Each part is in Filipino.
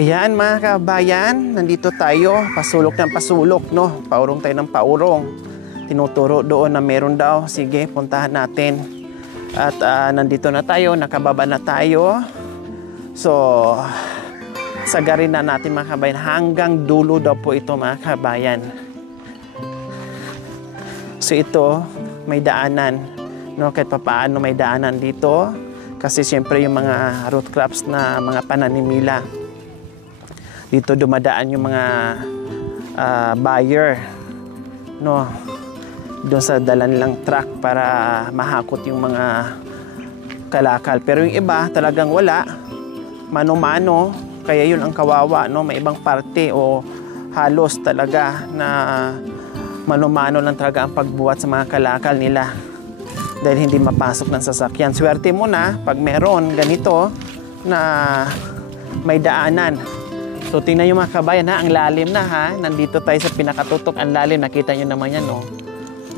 Ayan mga kabayan, nandito tayo, pasulok ng pasulok, no? Paurong tayo ng paurong. Tinuturo doon na meron daw. Sige, puntahan natin. At nandito na tayo, nakababa na tayo. So, sagarin na natin mga kabayan. Hanggang dulo daw po ito mga kabayan. So ito, may daanan. No? Kahit papaano may daanan dito. Kasi siyempre yung mga root crops na mga pananimila. Dito dumadaan yung mga buyer, no, doon sa dalan lang truck para mahakot yung mga kalakal. Pero yung iba talagang wala, mano-mano, kaya yun ang kawawa, no. May ibang parte o halos talaga na mano-mano lang talaga ang pagbuhat sa mga kalakal nila dahil hindi mapasok ng sasakyan. Swerte mo na pag meron ganito na may daanan. So, tingnan nyo mga kabayan ha, ang lalim na ha. Nandito tayo sa pinakatutok, ang lalim. Nakita nyo naman yan, no?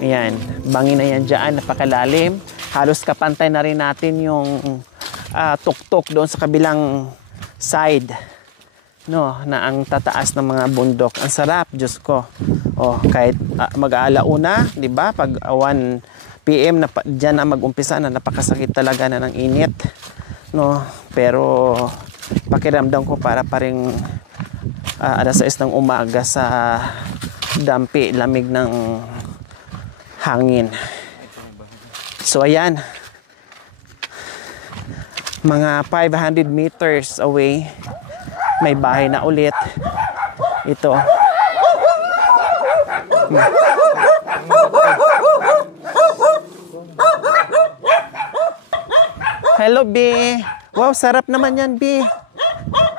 Ayan, bangin na yan dyan, napakalalim. Halos kapantay na rin natin yung tuktok doon sa kabilang side, no? Na ang tataas ng mga bundok. Ang sarap, Diyos ko. Oh, kahit mag-aalauna, di ba? Pag 1 PM, dyan na mag-umpisa na, napakasakit talaga na ng init, no? Pero pakiramdam ko para pa rin alas 6 ng umaga sa dampi, lamig ng hangin. So ayan, mga 500 meters away may bahay na ulit. Ito hello B. Wow, sarap naman yan B.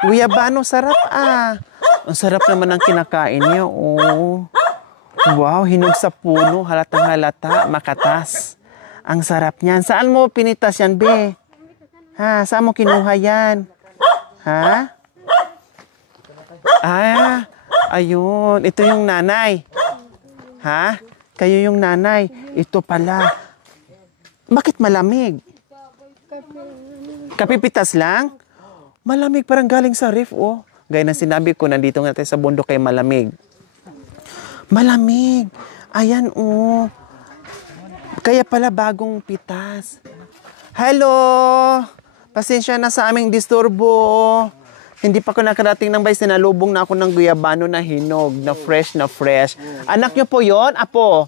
Guyabano, sarap ah. Ang sarap naman ng kinakain niyo. Oh. Wow, hinog sa puno, halatang halata, makatas. Ang sarap niyan. Saan mo pinitas yan, be? Ha, saan mo kinuha yan? Ha? Ah, ayun. Ito yung nanay. Ha? Kayo yung nanay. Ito pala. Bakit malamig? Kapipitas lang? Malamig, parang galing sa ref, oh. Gaya na sinabi ko, nandito nga tayo sa bundok kay malamig. Malamig. Ayan, oh. Kaya pala bagong pitas. Hello! Pasensya na sa aming disturbo. Hindi pa ko nakarating ng bay, sinalubong na ako ng guyabano na hinog, na fresh na fresh. Anak nyo po yon, apo?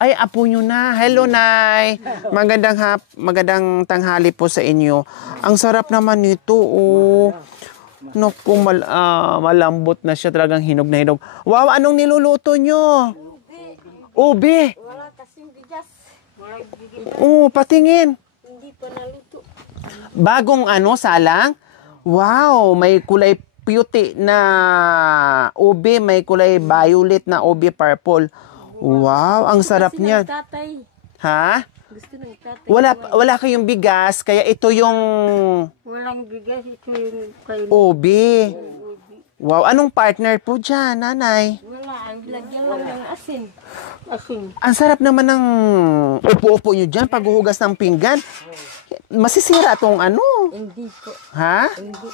Ay, apo nyo na. Hello, Nay. Magandang tanghali po sa inyo. Ang sarap naman nito, oh. Naku, malambot na siya. Talagang hinog na hinog. Wow, anong niluluto nyo? Ube. Wala kasing bigas. Oh, patingin. Hindi pa naluto. Bagong salang? Wow, may kulay puti na ube. May kulay violet na ube purple. Wow, ang sarap niyan. Ha? Gusto ng tatay. Wala kayong bigas, kaya ito yung Walang bigas, ito yung kain. ube. Wow, anong partner po dyan, nanay? Wala, lagyan lang ng asin. Asin. Ang sarap naman ng upo-upo nyo dyan, paghuhugas ng pinggan. Masisira tong Hindi po. Ha? Hindi.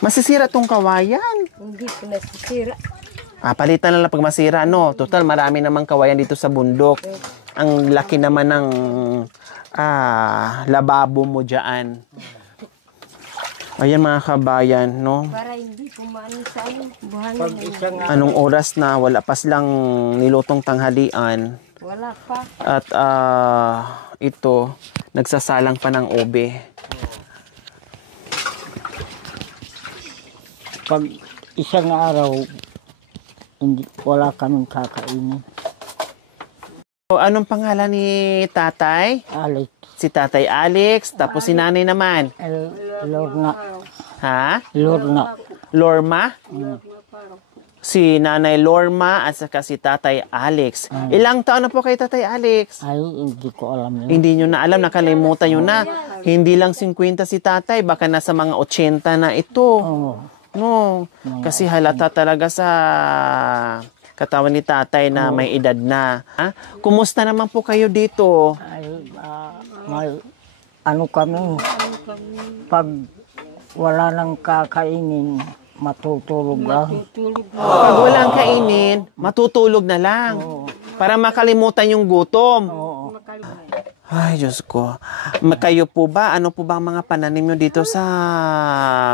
Masisira tong kawayan. Hindi po nasisira. Palitan na lang pag masira, no? Total, marami namang kawayan dito sa bundok. Ang laki naman ng lababo mo dyan. Ayan mga kabayan, no? Para hindi pumaano sa buhanan. Anong oras na? Wala pa silang nilutong tanghalian. Wala pa. At ito, nagsasalang pa ng ube. Pag isang araw, wala kaming kakainin. So, anong pangalan ni tatay? Alex. Si tatay Alex, tapos si nanay naman. Lorna. Ha? Lorna. Lorma? Si nanay Lorma at saka si tatay Alex. Ilang taon na po kay tatay Alex? Ay, hindi ko alam yun. Hindi nyo na alam, nakalimutan nyo na. Hindi lang 50 si tatay, baka nasa mga 80 na ito. Oo. No, kasi halata talaga sa katawan ni tatay na may edad na. Ha? Kumusta naman po kayo dito? Ay, may ano kami, pag wala nang kakainin, matutulog lang. Tulog na. Pag walang kainin, matutulog na lang. Para makalimutan yung gutom. Oo. Ay, Diyos ko. Kayo po ba, ano po ba ang mga pananim nyo dito sa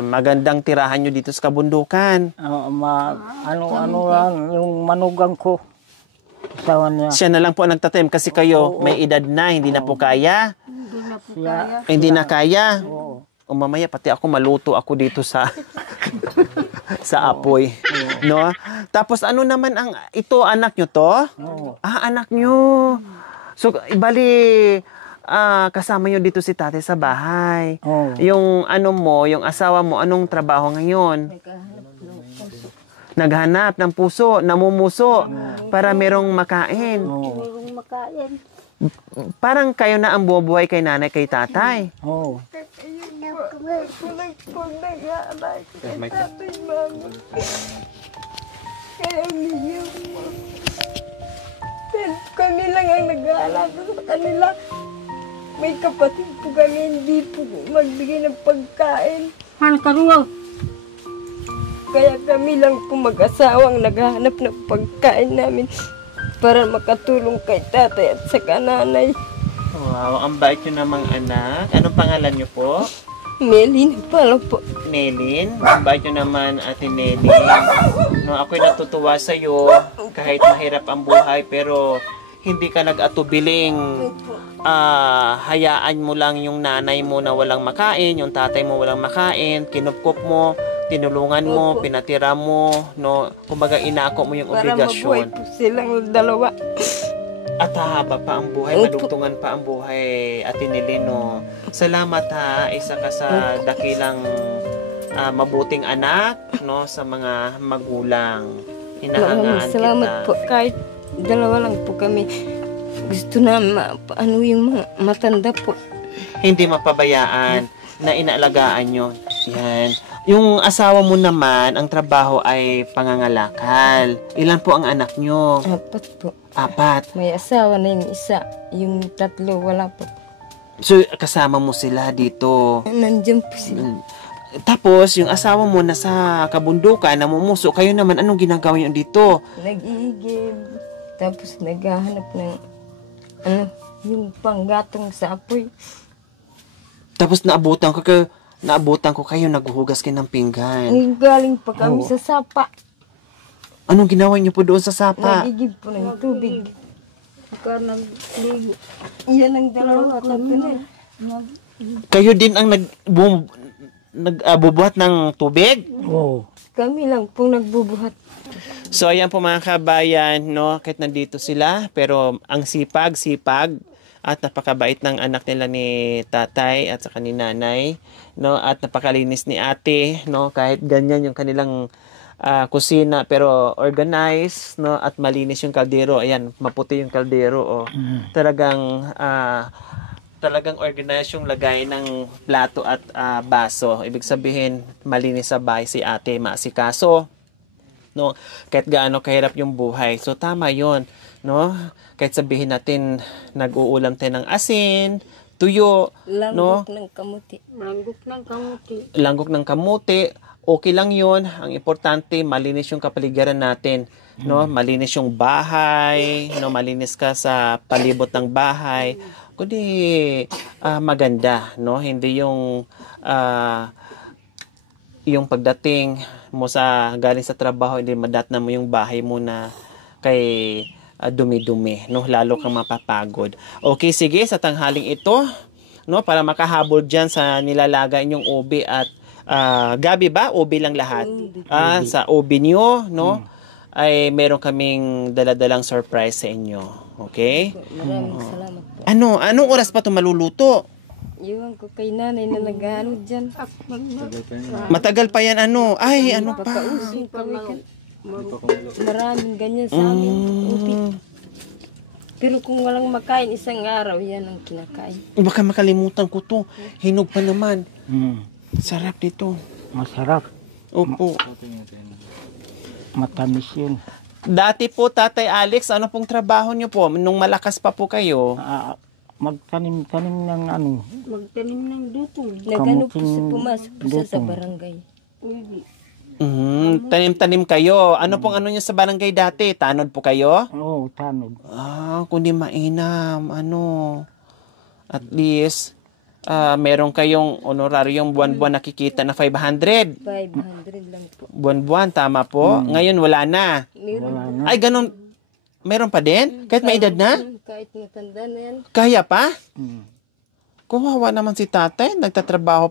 magandang tirahan nyo dito sa kabundukan? Ano lang, yung manugang ko. Asawa niya. Siya na lang po ang nagtatim kasi kayo may edad na, hindi na po kaya. Hindi na po Siya, kaya. Hindi na kaya. oo. O mamaya pati ako maluto ako dito sa sa apoy, no? Tapos ano naman ang ito, anak nyo to? Oo. Ah, anak nyo. So bali kasama nyo dito si tate sa bahay. Oo. Yung ano mo, yung asawa mo, anong trabaho ngayon? Naghanap ng puso, namumuso para merong makain. Oo. Merong makain. Parang kayo na ang bubuhay kay nanay, kay tatay. Oo. Kaya umiyak mo. Kami lang ang nag-aalaga sa kanila. May kapatid po kami, hindi po magbigay ng pagkain. Han karuwa. Kaya kami lang po mag-asawang naghahanap ng pagkain namin para makatulong kay tatay at sa nanay. Wow, ang bait nyo namang anak. Anong pangalan nyo po? Melin pala po. Nelin. Ang bait nyo naman, Ate Nelin. No, ako'y natutuwa sa'yo kahit mahirap ang buhay pero hindi ka nag-atubiling hayaan mo lang yung nanay mo na walang makain, yung tatay mo walang makain, kinupkup mo, tinulungan mo, pinatira mo, no? Kumbaga inako mo yung Para mabuhay obligasyon. po silang dalawa. At haba pa ang buhay, madugtungan pa ang buhay, Ate Nelino. Salamat ha, isa ka sa dakilang mabuting anak, no, sa mga magulang. Hinahangaan kita. Salamat po. Kahit dalawa lang po kami. Gusto na ano yung mga matanda po. Hindi mapabayaan na inaalagaan nyo. Yan. Yung asawa mo naman, ang trabaho ay pangangalakal. Ilan po ang anak nyo? 4 po. 4. May asawa na yung isa. Yung 3 wala po. So, kasama mo sila dito. Nandiyan po sila. Tapos, yung asawa mo nasa kabundukan, namumuso. Kayo naman, anong ginagawa nyo dito? Nag-iigib. Tapos naghahanap ng yung panggatong sa apoy. Tapos naabutan ko kayo, naghuhugas kayo ng pinggan. Ngayon galing pa kami sa sapa. Anong ginawa niyo po doon sa sapa? Nag-igib po ng tubig. Saka nagligo. Iyan ang dalawa ko na. Kayo din ang nagbubuhat ng tubig? Oo. Kami lang pong nagbubuhat. So ayan po mga kabayan, no, kahit nandito sila, pero ang sipag at napakabait ng anak nila ni tatay at saka ni nanay, no, at napakalinis ni ate, no, kahit ganyan yung kanilang kusina pero organized, no, at malinis yung kaldero. Ayan, maputi yung kaldero, oh. Talagang organized yung lagay ng plato at baso. Ibig sabihin, malinis sa bahay si ate, maasikaso. No, kahit gaano kahirap yung buhay. So tama 'yon, no? Kahit sabihin natin nag-uulam tayo ng asin, tuyo, no? Langgok ng kamuti. Langgok ng kamuti. Langgok ng kamuti, okay lang 'yon. Ang importante malinis yung kapaligiran natin, no? Malinis yung bahay, no? Malinis ka sa palibot ng bahay. Kundi maganda, no? Hindi yung pagdating mo sa galing sa trabaho, hindi madatnan mo yung bahay mo na kay dumi-dumi, no, lalo kang mapapagod. Okay, sige, sa tanghaling ito, no, para makahabol diyan sa nilalagay yung ubi at gabi ba ubi lang lahat. Sa ubi niyo, no, ay meron kaming daladalang surprise sa inyo. Okay? Maraming salamat po. Anong oras pa 'to maluluto? Iwan ko kay nanay na nag-ano dyan. Matagal pa yan, Ay, ano pa? Pakausing kami kan. Maraming ganyan sa amin. Upit. Pero kung walang makain isang araw, yan ang kinakain. Baka makalimutan ko to. Hinog pa naman. Sarap dito. Masarap. Opo. Matamis yun. Dati po, Tatay Alex, ano pong trabaho niyo po? Nung malakas pa po kayo? magtanim-tanim ng ano. Magtanim ng dutong. Nagano po sa pumasok po siya sa Dutong. barangay. Pwede. Tanim-tanim kayo. Ano pong ano niyo sa barangay dati? Tanod po kayo? Oo, tanod. Kundi mainam. At least, meron kayong honoraryong buwan-buwan nakikita na 500. 500 lang po. Buwan-buwan, tama po. Ngayon, wala na. Meron. Ay, ganun. Meron pa din? Kahit may edad na? Kahit matanda na yan. Kaya pa? Mm. Kawawa naman si tatay. Nagtatrabaho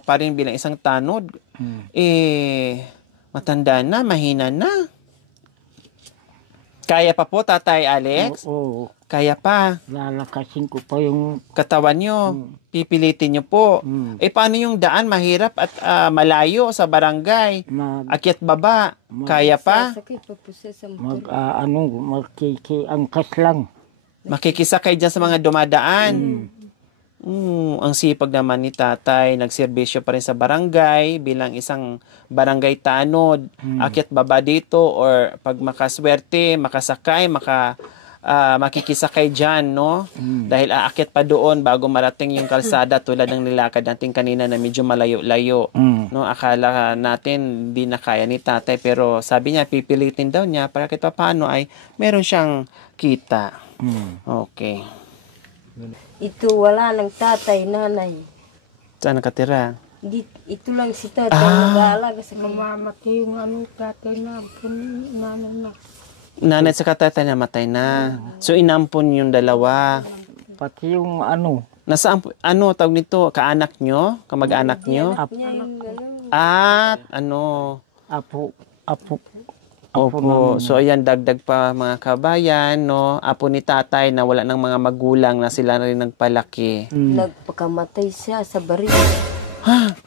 pa rin bilang isang tanod. Matanda na, mahina na. Kaya pa po, Tatay Alex? Oo, Kaya pa. lalakasin ko pa yung... Katawan nyo. Pipilitin nyo po. Paano yung daan? Mahirap at malayo sa barangay. Akyat baba. Kaya pa? Sasakay pa po siya sa motor. Magkikiangkas lang. Makikisakay dyan sa mga dumadaan. Ang sipag naman ni tatay, nagserbisyo pa rin sa barangay bilang isang barangay tanod. Akyat baba dito or pag makaswerte, makasakay, makikisakay dyan, no? Dahil aakyat pa doon bago marating yung kalsada tulad ng nilakad natin kanina na medyo malayo-layo. No? Akala natin hindi na kaya ni tatay pero sabi niya pipilitin daw niya para kahit paano ay meron siyang kita. Okay. Ito wala ng tatay, nanay. Saan nakatira? Ito lang si tatay nag-aalaga sa kanya. Mamamatay yung tatay na, nanay na. Nanay sa tatay namatay na. So inampon yung dalawa. Pati yung Nasaan po, tawag nito? Kaanak nyo? Kamag-anak nyo? Niya yung At apo Opo. So, ayan, dagdag pa mga kabayan, no? Apo ni tatay na wala ng mga magulang na sila na rin nagpalaki. nagpakamatay siya sa baril.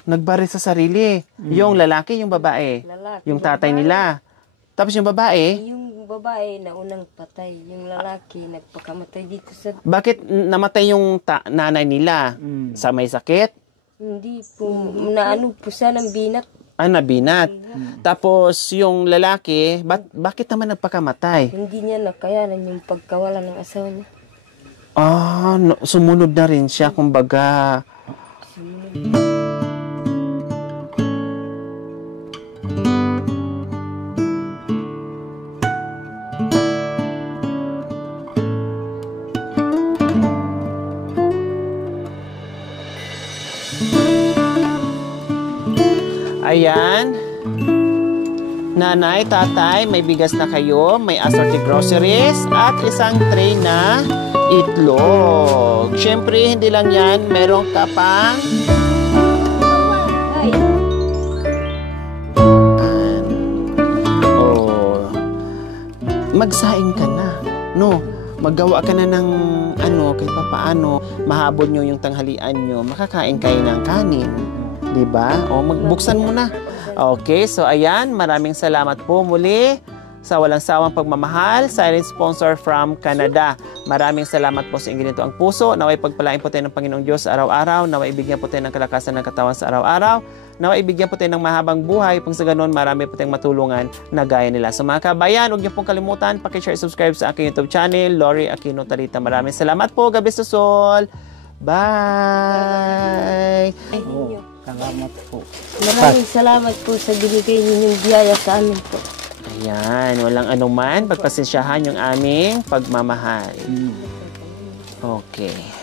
Nagbari sa sarili. Yung lalaki, yung babae. Lalaki. Yung tatay nila. Tapos yung babae, Yung babae na unang patay. Yung lalaki nagpakamatay dito sa... bakit namatay yung nanay nila? Sa may sakit? Hindi po, naano po siya ng binat. Nabinat. Tapos yung lalaki, bakit naman nagpakamatay? Hindi niya nakayanan yung pagkawala ng asawa niya. Sumunod na rin siya, kumbaga. Ayan. Nanay, tatay, may bigas na kayo, may assorted groceries, at isang tray na itlog. Siyempre, hindi lang yan, meron ka pang magsaing ka na, no? Maggawa ka na ng kahit papaano, mahabol nyo yung tanghalian nyo, makakain kayo ng kanin. Diba? Magbuksan mo na. Okay, so ayan, maraming salamat po muli sa walang sawang pagmamahal. Silent sponsor from Canada. Maraming salamat po sa inyo nito ang puso. Naway pagpalain po tayo ng Panginoong Diyos sa araw-araw. Naway ibigyan po tayo ng kalakasan ng katawan sa araw-araw. Naway ibigyan po tayo ng mahabang buhay. Kung sa ganun, marami po tayong matulungan na gaya nila. So mga kabayan, huwag niyo pong kalimutan, pakishare, subscribe sa aking YouTube channel, Lori Aquino Talita. Maraming salamat po. Gabi sa Sol. Bye! Salamat po. Maraming salamat po sa binigay ninyong biyaya sa amin po. Ayan, walang anuman. Pagpasensyahan yung aming pagmamahal. Okay.